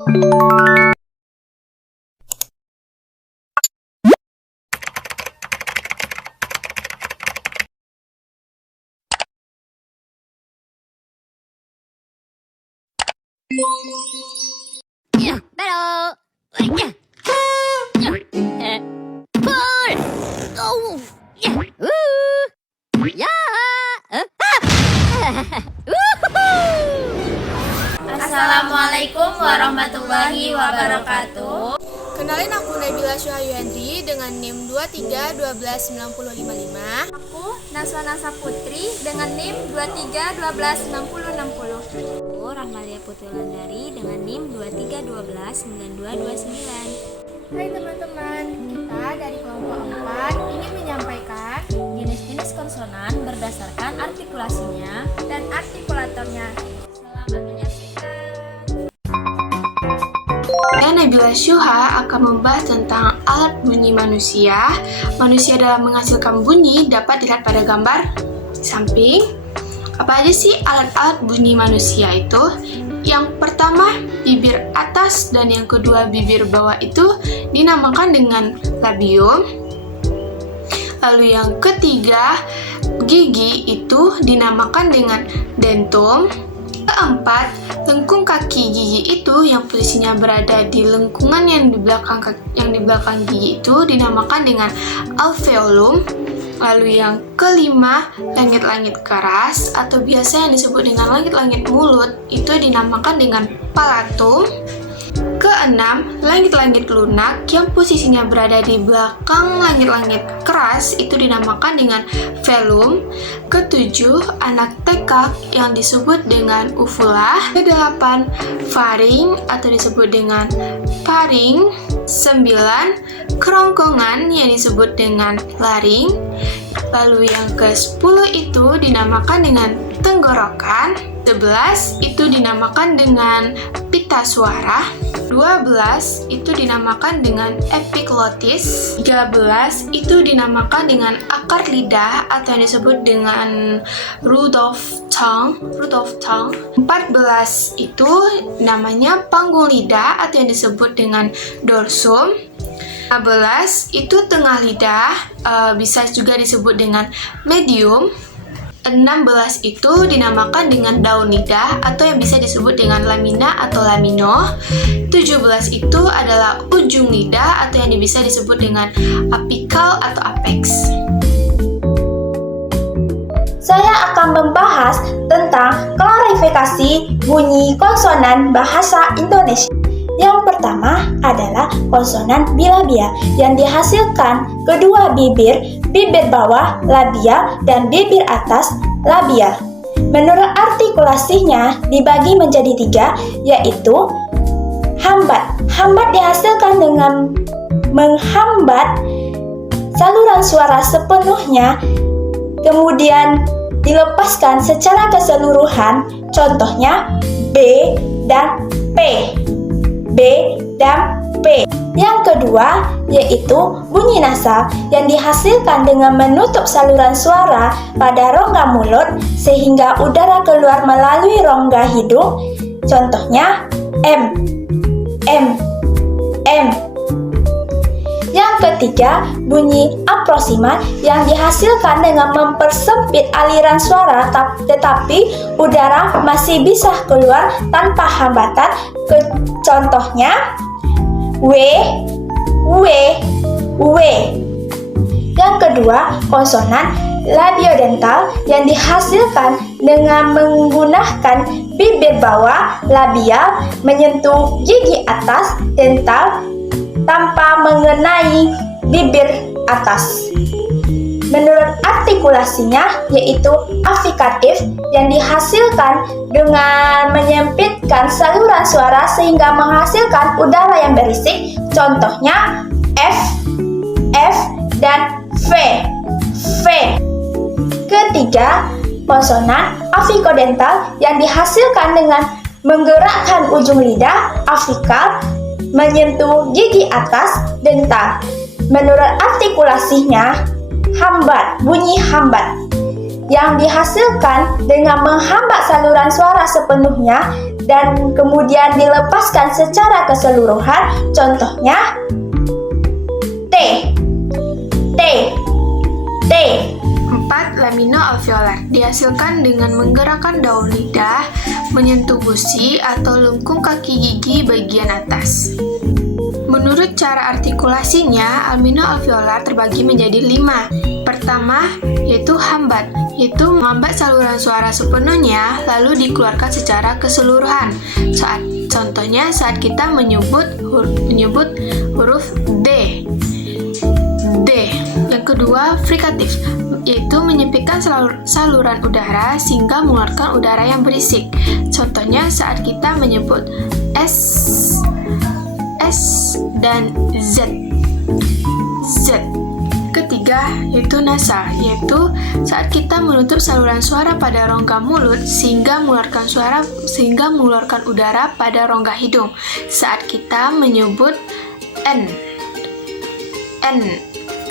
Battle! Pull! Oh! Assalamualaikum warahmatullahi wabarakatuh. Kenalin, aku Nabila Syuhayuandri dengan NIM 23129055. Aku Naswa Nasa Putri dengan NIM 23126060. Aku Rahmalia Putri Landari dengan NIM 23129229. Hai teman-teman, kita dari kelompok 4 ingin menyampaikan jenis-jenis konsonan berdasarkan artikulasinya dan artikulatornya. Selamat menyaksikan. Saya Nabila Syuha akan membahas tentang alat bunyi manusia. Manusia dalam menghasilkan bunyi dapat dilihat pada gambar di samping. Apa aja sih alat-alat bunyi manusia itu? Yang pertama, bibir atas dan yang kedua bibir bawah itu dinamakan dengan labium. Lalu yang ketiga, gigi itu dinamakan dengan dentum. Keempat, lengkung kaki gigi itu yang posisinya berada di lengkungan yang di belakang gigi itu dinamakan dengan alveolum. Lalu yang kelima, langit-langit keras atau biasa yang disebut dengan langit-langit mulut itu dinamakan dengan palatum. Keenam, langit-langit lunak yang posisinya berada di belakang langit-langit keras itu dinamakan dengan velum. Ketujuh, anak tekak yang disebut dengan uvula. Kedelapan, faring atau disebut dengan paring. 9, kerongkongan yang disebut dengan laring. Lalu yang ke-10 itu dinamakan dengan tenggorokan. 11 itu dinamakan dengan pita suara. 12 itu dinamakan dengan epiglotis. 13 itu dinamakan dengan akar lidah atau yang disebut dengan root of tongue. 14 itu namanya panggung lidah atau yang disebut dengan dorsum. 15 itu tengah lidah, bisa juga disebut dengan medium. 16 itu dinamakan dengan daun lidah atau yang bisa disebut dengan lamina atau lamino. 17 itu adalah ujung lidah atau yang bisa disebut dengan apikal atau apex. Saya akan membahas tentang klarifikasi bunyi konsonan bahasa Indonesia. Yang pertama adalah konsonan bilabia yang dihasilkan kedua bibir bawah labia dan bibir atas labial. Menurut artikulasinya dibagi menjadi 3, yaitu hambat. Hambat dihasilkan dengan menghambat saluran suara sepenuhnya, kemudian dilepaskan secara keseluruhan, contohnya B dan P. B dan P. Yang kedua yaitu bunyi nasal yang dihasilkan dengan menutup saluran suara pada rongga mulut sehingga udara keluar melalui rongga hidung, contohnya M, M, M. Yang ketiga, bunyi aproksimat yang dihasilkan dengan mempersempit aliran suara tetapi udara masih bisa keluar tanpa hambatan, contohnya W, W, W. Yang kedua, konsonan labiodental yang dihasilkan dengan menggunakan bibir bawah labial menyentuh gigi atas dental tanpa mengenai bibir atas. Menurut artikulasinya yaitu afikatif yang dihasilkan dengan menyempitkan saluran suara sehingga menghasilkan udara yang berisik, contohnya F, F dan V, V. Ketiga, konsonan afikodental yang dihasilkan dengan menggerakkan ujung lidah afikal menyentuh gigi atas dental. Menurut artikulasinya hambat, bunyi hambat yang dihasilkan dengan menghambat saluran suara sepenuhnya dan kemudian dilepaskan secara keseluruhan. Contohnya T, T, T. 4. Laminoalveolar dihasilkan dengan menggerakkan daun lidah menyentuh gusi atau lengkung kaki gigi bagian atas. Menurut cara artikulasinya, laminoalveolar terbagi menjadi 5. Pertama, yaitu hambat, yaitu menghambat saluran suara sepenuhnya lalu dikeluarkan secara keseluruhan. Contohnya saat kita menyebut huruf D. Yang kedua, frikatif, yaitu menyempitkan saluran udara sehingga mengeluarkan udara yang berisik. Contohnya saat kita menyebut S dan Z. Ketiga, yaitu nasal, yaitu saat kita menutup saluran suara pada rongga mulut sehingga mengeluarkan udara pada rongga hidung. Saat kita menyebut N.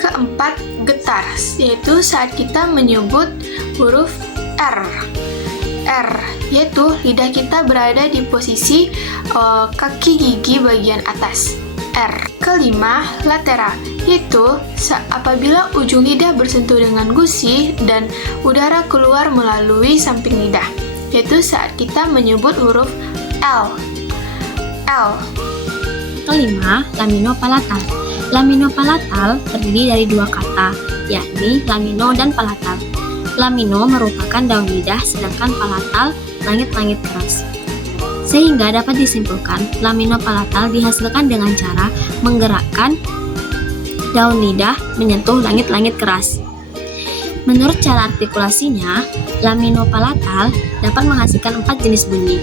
Keempat, getar, yaitu saat kita menyebut huruf R, yaitu lidah kita berada di posisi kaki gigi bagian atas, R. Kelima, lateral, yaitu apabila ujung lidah bersentuh dengan gusi dan udara keluar melalui samping lidah, yaitu saat kita menyebut huruf L. Kelima, laminopalatal. Laminopalatal terdiri dari dua kata, yakni lamino dan palatal. Lamino merupakan daun lidah, sedangkan palatal langit-langit keras. Sehingga dapat disimpulkan, laminopalatal dihasilkan dengan cara menggerakkan daun lidah menyentuh langit-langit keras. Menurut cara artikulasinya, laminopalatal dapat menghasilkan 4 jenis bunyi.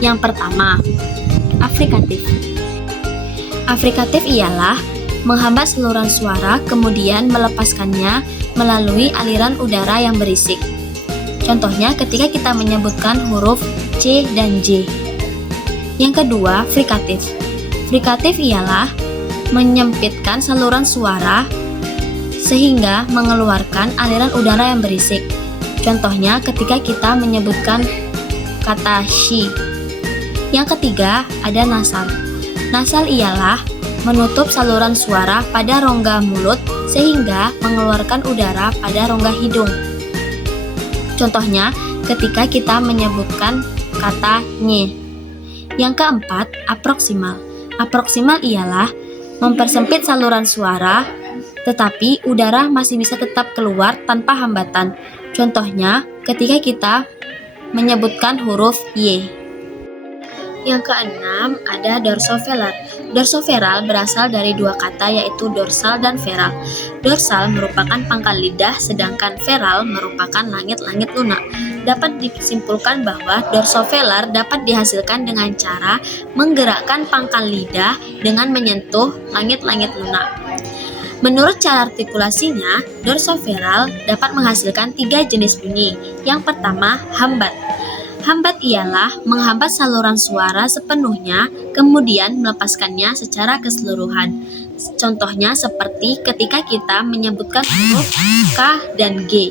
Yang pertama, afrikatif. Afrikatif ialah menghambat saluran suara kemudian melepaskannya melalui aliran udara yang berisik. Contohnya ketika kita menyebutkan huruf C dan J. Yang kedua, frikatif. Frikatif ialah menyempitkan saluran suara sehingga mengeluarkan aliran udara yang berisik. Contohnya ketika kita menyebutkan kata she. Yang ketiga, ada nasal. Nasal ialah menutup saluran suara pada rongga mulut sehingga mengeluarkan udara pada rongga hidung. Contohnya ketika kita menyebutkan kata nye. Yang keempat, aproksimal. Aproksimal ialah mempersempit saluran suara tetapi udara masih bisa tetap keluar tanpa hambatan. Contohnya ketika kita menyebutkan huruf Y. Yang keenam, ada dorsovelar. Dorsoveral berasal dari dua kata, yaitu dorsal dan veral. Dorsal merupakan pangkal lidah, sedangkan veral merupakan langit-langit lunak. Dapat disimpulkan bahwa dorsovelar dapat dihasilkan dengan cara menggerakkan pangkal lidah dengan menyentuh langit-langit lunak. Menurut cara artikulasinya, dorsoveral dapat menghasilkan 3 jenis bunyi. Yang pertama, hambat. Hambat ialah menghambat saluran suara sepenuhnya, kemudian melepaskannya secara keseluruhan. Contohnya seperti ketika kita menyebutkan huruf K dan G.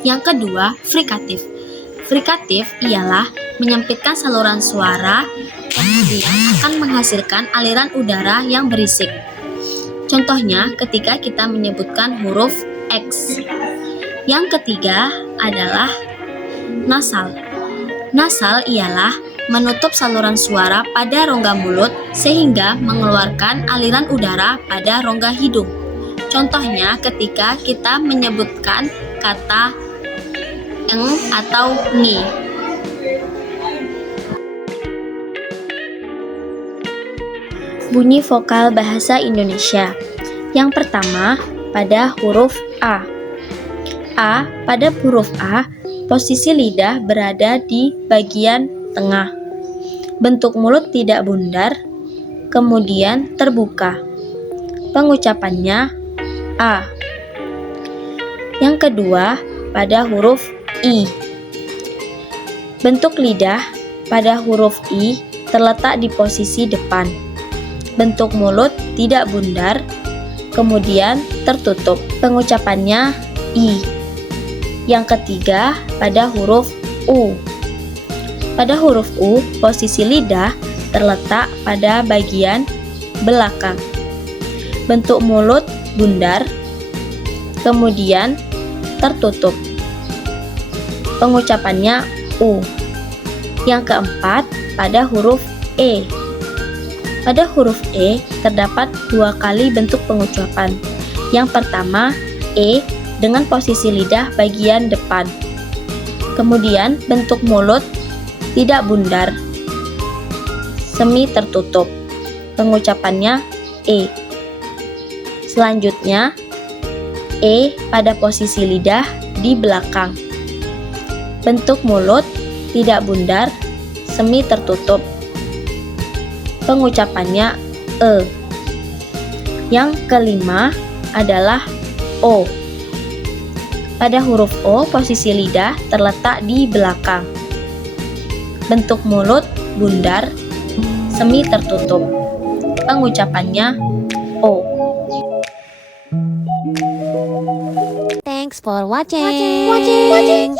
Yang kedua, frikatif. Frikatif ialah menyempitkan saluran suara, kemudian akan menghasilkan aliran udara yang berisik. Contohnya ketika kita menyebutkan huruf X. Yang ketiga adalah nasal. Nasal ialah menutup saluran suara pada rongga mulut sehingga mengeluarkan aliran udara pada rongga hidung. Contohnya ketika kita menyebutkan kata eng atau ngi. Bunyi vokal bahasa Indonesia. Yang pertama, pada huruf A. A, pada huruf A, posisi lidah berada di bagian tengah. Bentuk mulut tidak bundar, kemudian terbuka. Pengucapannya A. Yang kedua, pada huruf I. Bentuk lidah pada huruf I terletak di posisi depan. Bentuk mulut tidak bundar, kemudian tertutup. Pengucapannya I. Yang ketiga, pada huruf U. Pada huruf U, posisi lidah terletak pada bagian belakang. Bentuk mulut bundar, kemudian tertutup. Pengucapannya U. Yang keempat, pada huruf E. Pada huruf E terdapat 2 kali bentuk pengucapan. Yang pertama, E dengan posisi lidah bagian depan. Kemudian bentuk mulut tidak bundar, semi tertutup. Pengucapannya E. Selanjutnya, E pada posisi lidah di belakang. Bentuk mulut tidak bundar, semi tertutup. Pengucapannya E. Yang kelima adalah O. Pada huruf O, posisi lidah terletak di belakang. Bentuk mulut bundar, semi tertutup. Pengucapannya O. Thanks for watching.